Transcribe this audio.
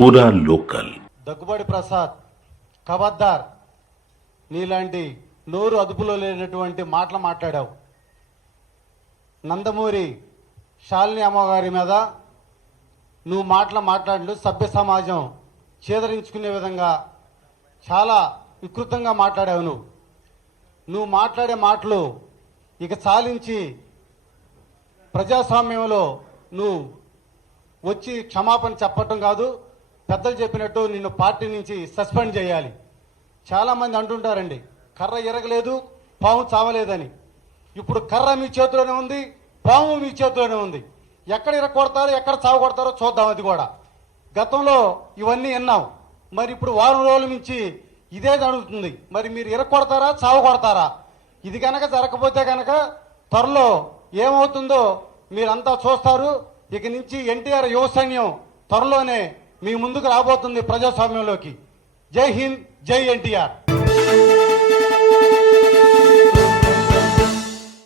పూరా లోకల్. దగ్గుబాటి ప్రసాద్ ఖబర్దార్, నీలాంటి నోరు అదుపులో లేనటువంటి మాటలు మాట్లాడావు. నందమూరి శాలిని అమ్మగారి మీద నువ్వు మాట్లాడలు సభ్య సమాజం చేదరించుకునే విధంగా చాలా వికృతంగా మాట్లాడావు. నువ్వు మాట్లాడే మాటలు ఇక చాలించి ప్రజాస్వామ్యంలో నువ్వు వచ్చి క్షమాపణ చెప్పటం కాదు, పెద్దలు చెప్పినట్టు నిన్ను పార్టీ నుంచి సస్పెండ్ చేయాలి. చాలామంది అంటుంటారండి, కర్ర ఎరగలేదు పాము చావలేదని. ఇప్పుడు కర్ర మీ చేతిలోనే ఉంది, పాము మీ చేతిలోనే ఉంది. ఎక్కడ ఇరగొడతారో ఎక్కడ చావు కొడతారో చూద్దాం. అది కూడా గతంలో ఇవన్నీ విన్నాం. మరి ఇప్పుడు వారం రోజుల నుంచి ఇదే జరుగుతుంది. మరి మీరు ఇరగొడతారా చావు కొడతారా? ఇది కనుక జరగకపోతే కనుక త్వరలో ఏమవుతుందో మీరంతా చూస్తారు. ఇక నుంచి ఎన్టీఆర్ యువ సైన్యం త్వరలోనే మీ ముందుకు రాబోతుంది ప్రజాస్వామ్యంలోకి. జై హింద్, జై ఎన్టీఆర్.